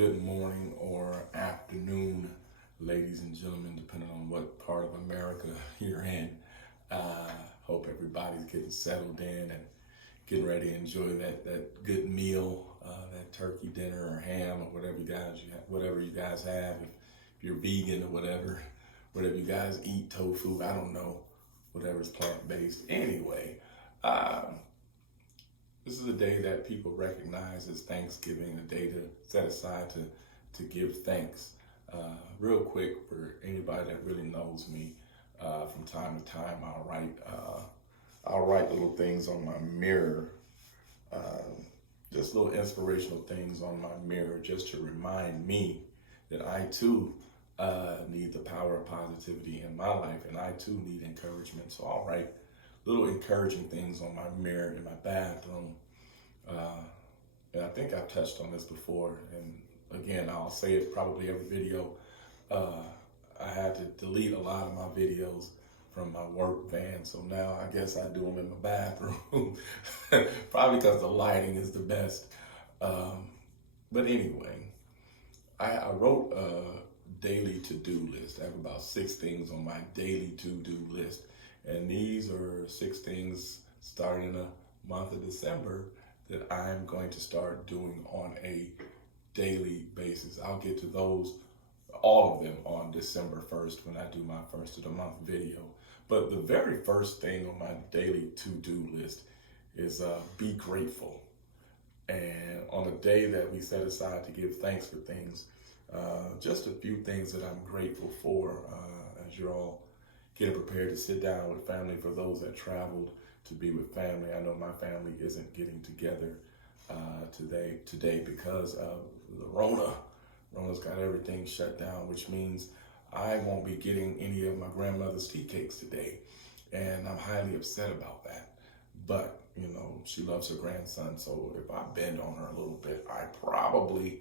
good morning or afternoon, ladies and gentlemen, depending on what part of America you're in. Hope everybody's getting settled in and getting ready to enjoy that good meal, that turkey dinner or ham or whatever you guys have. If you're vegan or whatever you guys eat, tofu, I don't know, whatever's plant based. Anyway, this is a day that people recognize as Thanksgiving, a day to set aside to give thanks. Real quick, for anybody that really knows me, from time to time I'll write little things on my mirror, just little inspirational things on my mirror, just to remind me that I too need the power of positivity in my life, and I too need encouragement. So I'll write little encouraging things on my mirror in my bathroom. And I think I've touched on this before, and again, I'll say it probably every video. I had to delete a lot of my videos from my work van, so now I guess I do them in my bathroom. Probably because the lighting is the best. But anyway, I wrote a daily to-do list. I have about 6 things on my daily to-do list. And these are 6 things starting in the month of December that I'm going to start doing on a daily basis. I'll get to those, all of them, on December 1st when I do my first of the month video. But the very first thing on my daily to-do list is be grateful. And on a day that we set aside to give thanks for things, just a few things that I'm grateful for as you're all getting prepared to sit down with family. For those that traveled to be with family, I know my family isn't getting together today because of the Rona. Rona's got everything shut down, which means I won't be getting any of my grandmother's tea cakes today, and I'm highly upset about that. But you know, she loves her grandson, so if I bend on her a little bit, I probably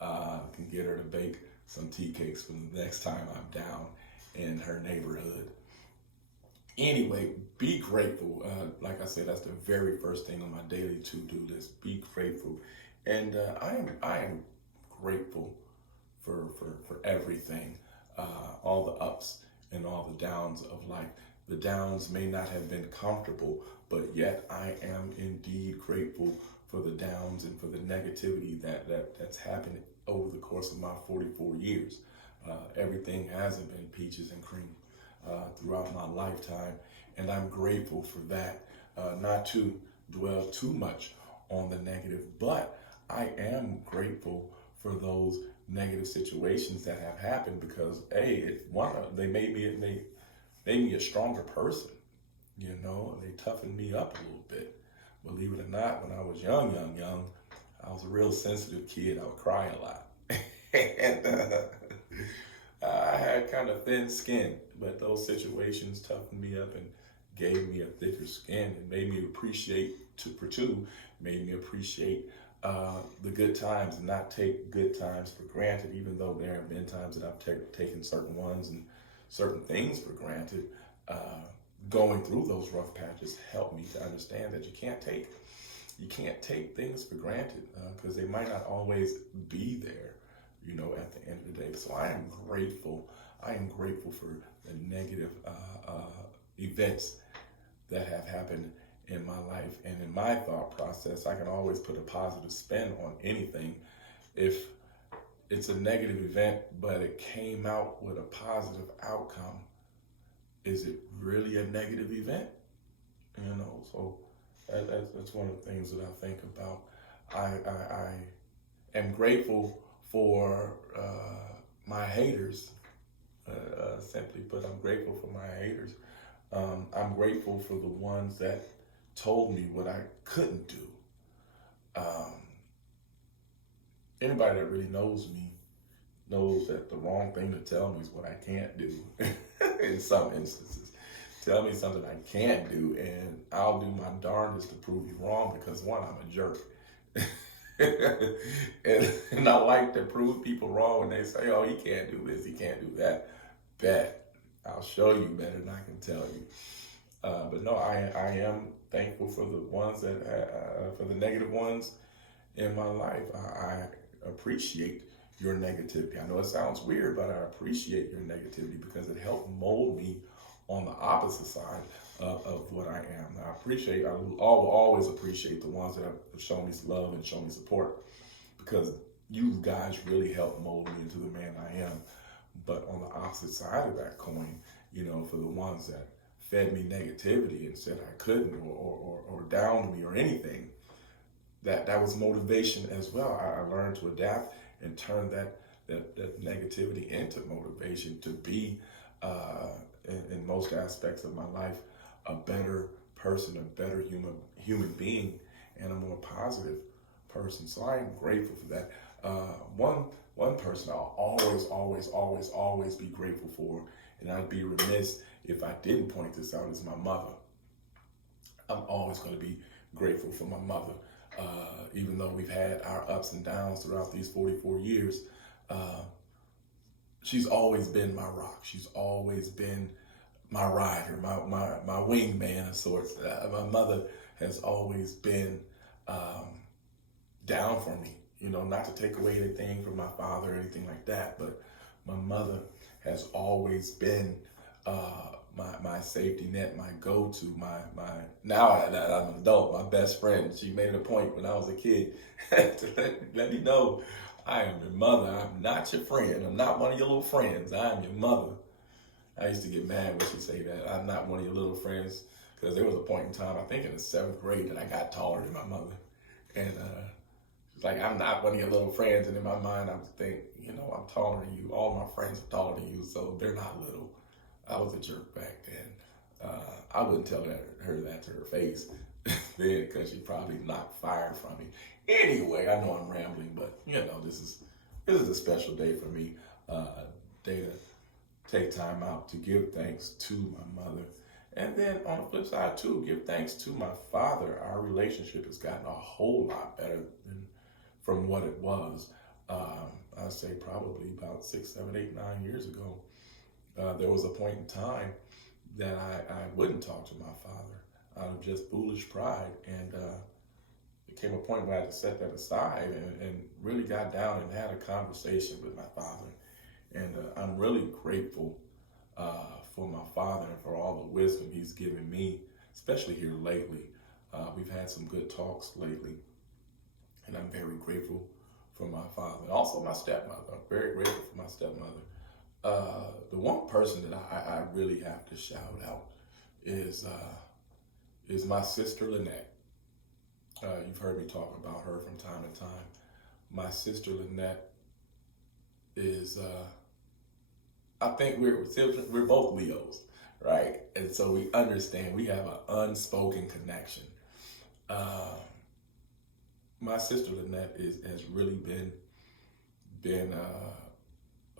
can get her to bake some tea cakes for the next time I'm down in her neighborhood. Anyway, be grateful. Like I said, that's the very first thing on my daily to-do list. Be grateful, and I am grateful for everything, all the ups and all the downs of life. The downs may not have been comfortable, but yet I am indeed grateful for the downs and for the negativity that's happened over the course of my 44 years. Everything hasn't been peaches and cream throughout my lifetime, and I'm grateful for that. Not to dwell too much on the negative, but I am grateful for those negative situations that have happened, because they made me a stronger person. You know, they toughened me up a little bit. Believe it or not, when I was young, I was a real sensitive kid. I would cry a lot. And I had kind of thin skin, but those situations toughened me up and gave me a thicker skin and made me appreciate the good times and not take good times for granted, even though there have been times that I've taken certain ones and certain things for granted. Going through those rough patches helped me to understand that you can't take things for granted, because they might not always be there, you know, at the end of the day. So I am grateful. I am grateful for the negative events that have happened in my life. And in my thought process, I can always put a positive spin on anything. If it's a negative event, but it came out with a positive outcome, is it really a negative event? You know, so that's one of the things that I think about. I am grateful for my haters. Simply put, I'm grateful for my haters. I'm grateful for the ones that told me what I couldn't do. Anybody that really knows me knows that the wrong thing to tell me is what I can't do. In some instances, tell me something I can't do, and I'll do my darndest to prove you wrong, because one, I'm a jerk. and I like to prove people wrong when they say, oh, he can't do this, he can't do that. Bet. I'll show you better than I can tell you. But no, I am thankful for the ones that, for the negative ones in my life. I appreciate your negativity. I know it sounds weird, but I appreciate your negativity because it helped mold me on the opposite side of what I am. I will always appreciate the ones that have shown me love and shown me support, because you guys really helped mold me into the man I am. But on the opposite side of that coin, for the ones that fed me negativity and said I couldn't or downed me or anything, that was motivation as well. I learned to adapt and turn that negativity into motivation to be, in most aspects of my life, a better person, a better human being, and a more positive person. So I am grateful for that. One person I'll always be grateful for, and I'd be remiss if I didn't point this out, is my mother. I'm always going to be grateful for my mother. Even though we've had our ups and downs throughout these 44 years, she's always been my rock. She's always been my rider, my wingman of sorts. My mother has always been down for me. Not to take away anything from my father or anything like that, but my mother has always been my safety net, my go-to, now that I'm an adult, my best friend. She made it a point when I was a kid to let me know, I am your mother. I'm not your friend. I'm not one of your little friends. I am your mother. I used to get mad when she'd say that. I'm not one of your little friends, because there was a point in time, I think in the 7th grade, that I got taller than my mother. And she's like, I'm not one of your little friends. And in my mind, I would think, I'm taller than you. All my friends are taller than you, so they're not little. I was a jerk back then. I wouldn't tell her that to her face then, because she'd probably knock fire from me. Anyway, I know I'm rambling, but this is a special day for me. Day to take time out to give thanks to my mother. And then on the flip side too, give thanks to my father. Our relationship has gotten a whole lot better from what it was. I'd say probably about 6, 7, 8, 9 years ago. There was a point in time that I wouldn't talk to my father out of just foolish pride. And it came a point where I had to set that aside and really got down and had a conversation with my father. And I'm really grateful for my father and for all the wisdom he's given me, especially here lately. We've had some good talks lately, and I'm very grateful for my father. And also my stepmother. I'm very grateful for my stepmother. The one person that I really have to shout out is my sister Lynette. You've heard me talk about her from time to time. My sister Lynette is, I think we're both Leos, right? And so we understand, we have an unspoken connection. My sister Lynette has really been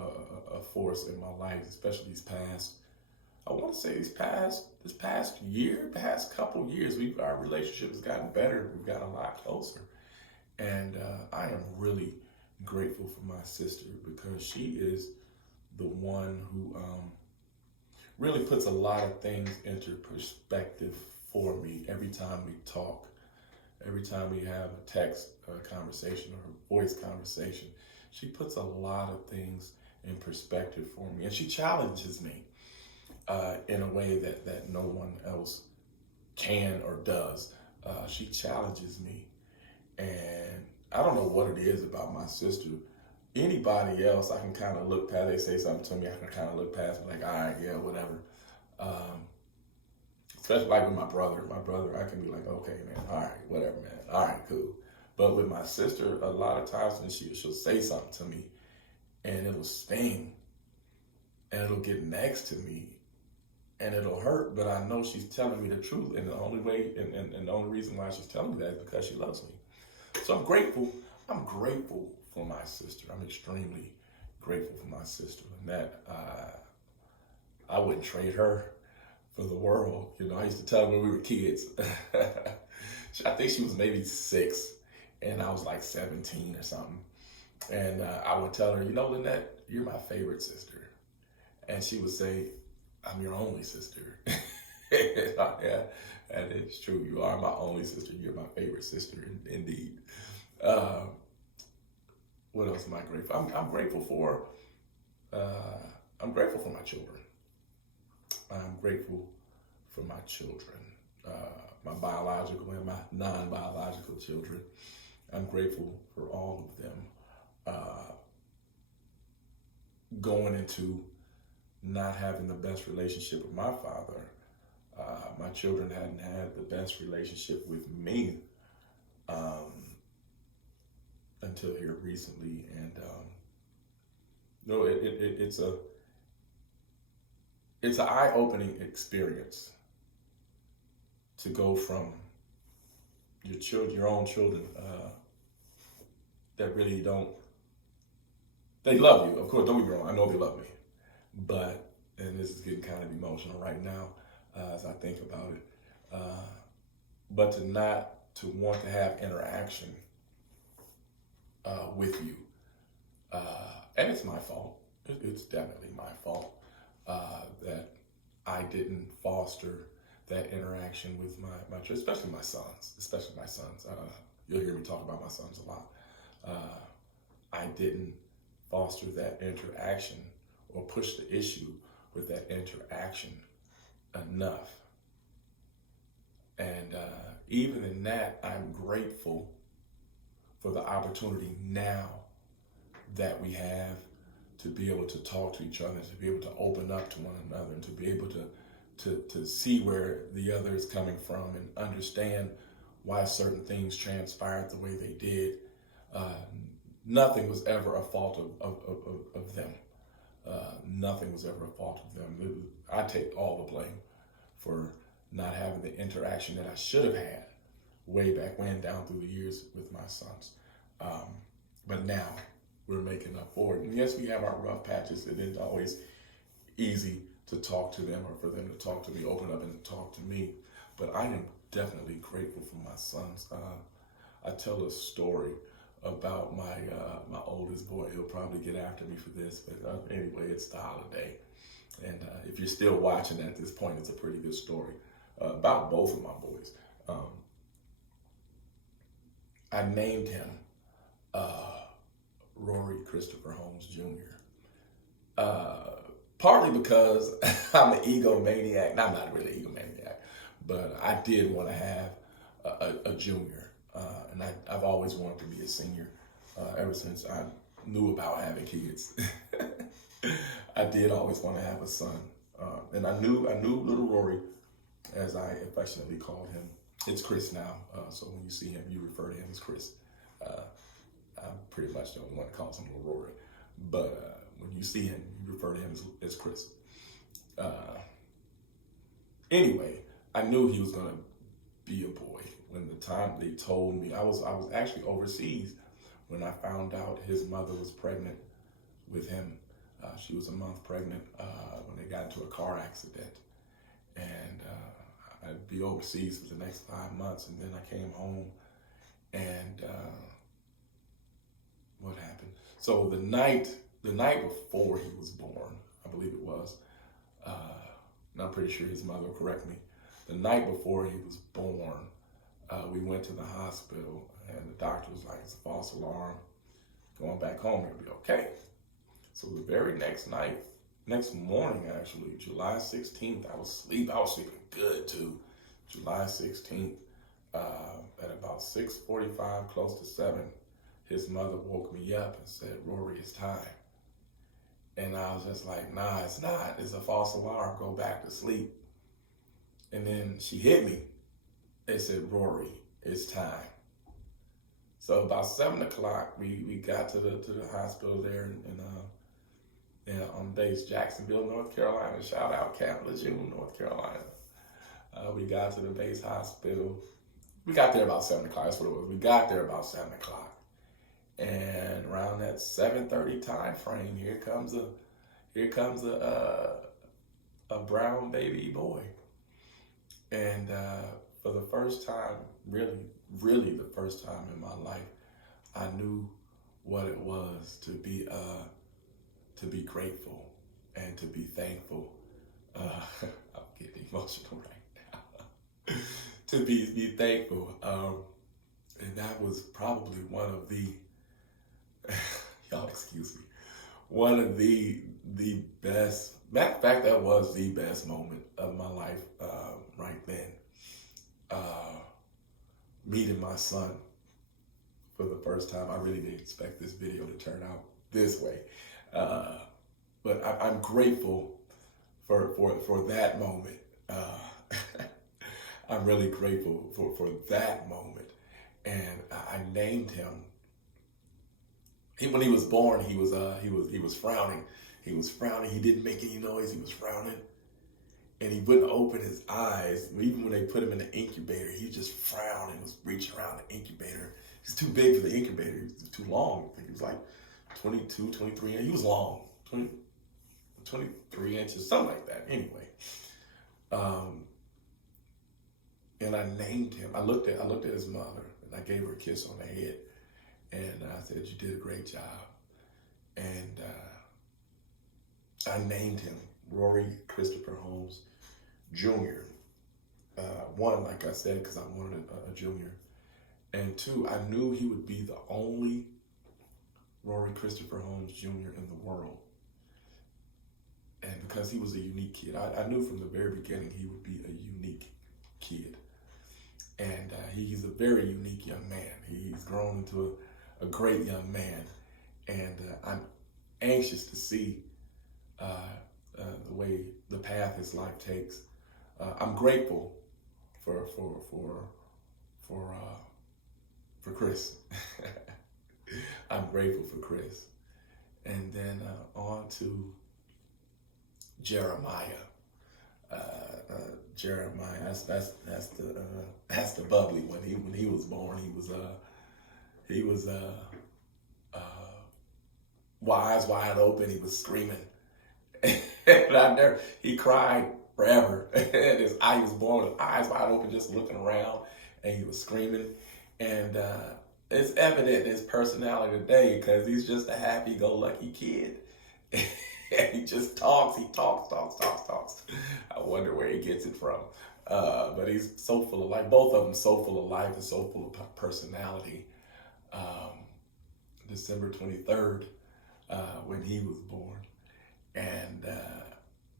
a force in my life, especially this past year, past couple years. Our relationship has gotten better. We've gotten a lot closer, and I am really grateful for my sister, because she is the one who really puts a lot of things into perspective for me. Every time we talk, every time we have a text conversation or a voice conversation, she puts a lot of things in perspective for me, and she challenges me in a way that no one else can or does. She challenges me, and I don't know what it is about my sister. Anybody else, I can kind of look past. They say something to me, I can kind of look past, like, all right, yeah, whatever. Especially like with my brother. I can be like, okay, man, all right, whatever, man, all right, cool. But with my sister, a lot of times when she'll say something to me, and it'll sting, and it'll get next to me, and it'll hurt, but I know she's telling me the truth, and the only way, and the only reason why she's telling me that is because she loves me. So I'm grateful for my sister. I'm extremely grateful for my sister, and that I wouldn't trade her for the world. I used to tell her when we were kids. I think she was maybe 6, and I was like 17 or something. And I would tell her, Lynette, you're my favorite sister. And she would say, I'm your only sister. Yeah, and it's true. You are my only sister. You're my favorite sister, indeed. what else am I grateful? I'm grateful for. I'm grateful for my children. I'm grateful for my children, my biological and my non-biological children. I'm grateful for all of them. Going into not having the best relationship with my father, my children hadn't had the best relationship with me until here recently, and no, it's an eye-opening experience to go from your own children that really don't. They love you, of course. Don't get me wrong. I know they love me, but and this is getting kind of emotional right now as I think about it. But to want to have interaction with you, and it's my fault. It's definitely my fault that I didn't foster that interaction with my children, especially my sons. You'll hear me talk about my sons a lot. I didn't foster that interaction or push the issue with that interaction enough. And even in that, I'm grateful for the opportunity now that we have to be able to talk to each other, to be able to open up to one another, and to be able to see where the other is coming from and understand why certain things transpired the way they did. Nothing was ever a fault of them. Nothing was ever a fault of them. I take all the blame for not having the interaction that I should have had way back when, down through the years with my sons. But now we're making up for it. And yes, we have our rough patches. It isn't always easy to talk to them or for them to talk to me, open up and talk to me. But I am definitely grateful for my sons. I tell a story about my oldest boy. He'll probably get after me for this, but anyway, it's the holiday. And if you're still watching at this point, it's a pretty good story about both of my boys. I named him Rory Christopher Holmes Jr. Partly because I'm an egomaniac. No, I'm not really an egomaniac, but I did want to have a junior. And I've always wanted to be a senior ever since I knew about having kids. I did always want to have a son. And I knew little Rory, as I affectionately called him. It's Chris now, so when you see him, you refer to him as Chris. I'm pretty much the only one that calls him little Rory. But when you see him, you refer to him as Chris. Anyway, I knew he was going to be a boy. When the time they told me, I was actually overseas when I found out his mother was pregnant with him. She was a month pregnant when they got into a car accident. And I'd be overseas for the next 5 months, and then I came home, and what happened? So the night before he was born, I believe it was, and I'm pretty sure his mother will correct me, the night before he was born, we went to the hospital, and the doctor was like, it's a false alarm. Going back home, it'll be okay. So the very next morning, actually, July 16th, I was sleeping good too. July 16th, at about 6:45, close to 7, his mother woke me up and said, Rory, it's time. And I was just like, nah, it's not. It's a false alarm. Go back to sleep. And then she hit me. They said, Rory, it's time. So about 7 o'clock, we got to the hospital there on base, Jacksonville, North Carolina. Shout out Camp Lejeune, North Carolina. We got to the base hospital. We got there about 7 o'clock. That's what it was. We got there about 7 o'clock. And around that 7:30 time frame, here comes a brown baby boy. And for the first time, really the first time in my life, I knew what it was to be grateful and to be thankful. I'm getting emotional right now. To be thankful, and that was probably one of the Y'all excuse me. One of the best, matter of fact, that was the best moment of my life right then. Uh, Meeting my son for the first time. I really didn't expect this video to turn out this way. But I'm grateful for that moment. I'm really grateful for that moment. And I named him. When he was born, he was frowning. He was frowning. He didn't make any noise. He was frowning, and he wouldn't open his eyes. Even when they put him in the incubator, he just frowned and was reaching around the incubator. He's too big for the incubator. He's too long. I think he was like 22, 23 inches. He was long, 23 inches, something like that. Anyway, and I named him. I looked at his mother, and I gave her a kiss on the head. And I said, "You did a great job." And I named him Rory Christopher Holmes Jr. One, like I said, because I wanted a junior. And two, I knew he would be the only Rory Christopher Holmes Jr. in the world. And because he was a unique kid, I knew from the very beginning he would be a unique kid. And he's a very unique young man. He's grown into a great young man, and I'm anxious to see the way the path his life takes. I'm grateful for Chris. I'm grateful for Chris, and then on to Jeremiah. Jeremiah, that's the bubbly one. When he was born, he was eyes wide open. He was screaming, and he cried forever. And he was born with eyes wide open, just looking around, and he was screaming. And it's evident in his personality today because he's just a happy-go-lucky kid. And he just talks. He talks. I wonder where he gets it from. But he's so full of life. Both of them so full of life and so full of personality. December 23rd, when he was born. And the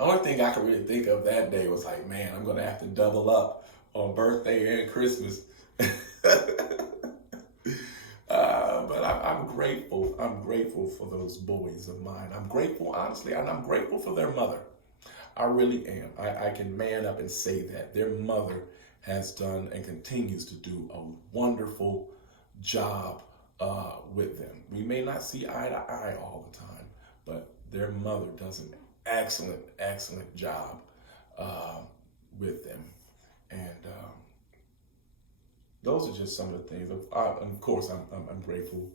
only thing I could really think of that day was like, man, I'm going to have to double up on birthday and Christmas. But I'm grateful. I'm grateful for those boys of mine. I'm grateful, honestly, and I'm grateful for their mother. I really am. I can man up and say that. Their mother has done and continues to do a wonderful job with them. We may not see eye to eye all the time, but their mother does an excellent job with them. And those are just some of the things. Of course, I'm grateful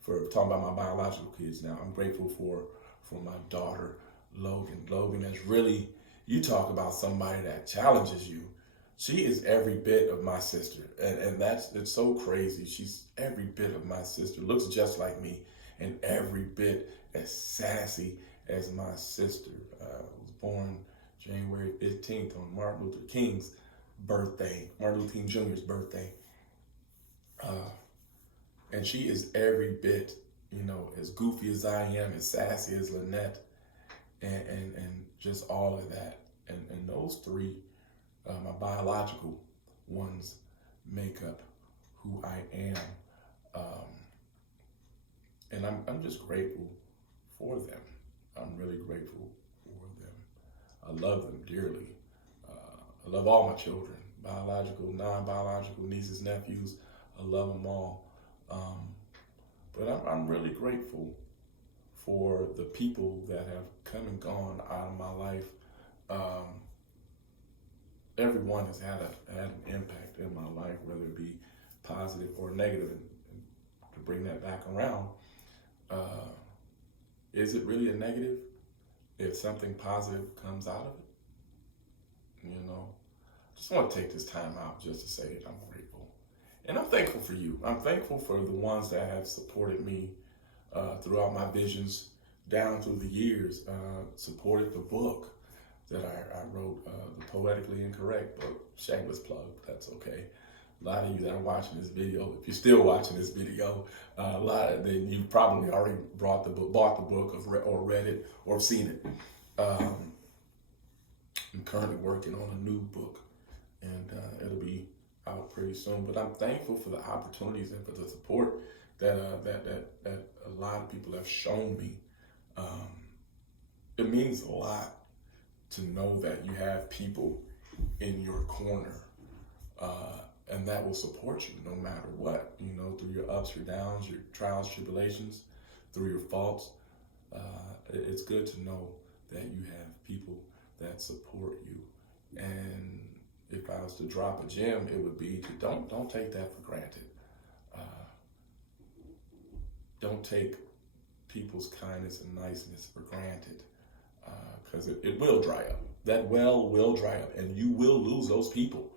for talking about my biological kids now. I'm grateful for my daughter, Logan. Logan is really, you talk about somebody that challenges you. She is every bit of my sister, and it's so crazy. She's every bit of my sister, looks just like me, and every bit as sassy as my sister. Was born January 15th on Martin Luther King's birthday, Martin Luther King Jr.'s birthday. And she is every bit, as goofy as I am, as sassy as Lynette, and just all of that. And those three, my biological ones, make up who I am. And I'm just grateful for them. I'm really grateful for them. I love them dearly. I love all my children, biological, non-biological, nieces, nephews. I love them all. But I'm really grateful for the people that have come and gone out of my life. Everyone has had an impact in my life, whether it be positive or negative. And to bring that back around, is it really a negative if something positive comes out of it? Just want to take this time out just to say that I'm grateful. And I'm thankful for you. I'm thankful for the ones that have supported me throughout my visions down through the years, supported the book that I wrote, the Poetically Incorrect book. Shameless plug, that's okay. A lot of you that are watching this video, if you're still watching this video, then you probably already bought the book, or read it, or seen it. I'm currently working on a new book, and it'll be out pretty soon. But I'm thankful for the opportunities and for the support that a lot of people have shown me. It means a lot to know that you have people in your corner, and that will support you no matter what, through your ups, your downs, your trials, tribulations, through your faults. It's good to know that you have people that support you. And if I was to drop a gem, it would be to don't take that for granted. Don't take people's kindness and niceness for granted, because it will dry up. That well will dry up, and you will lose those people.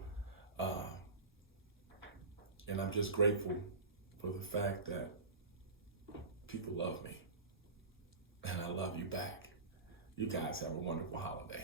And I'm just grateful for the fact that people love me, and I love you back. You guys have a wonderful holiday.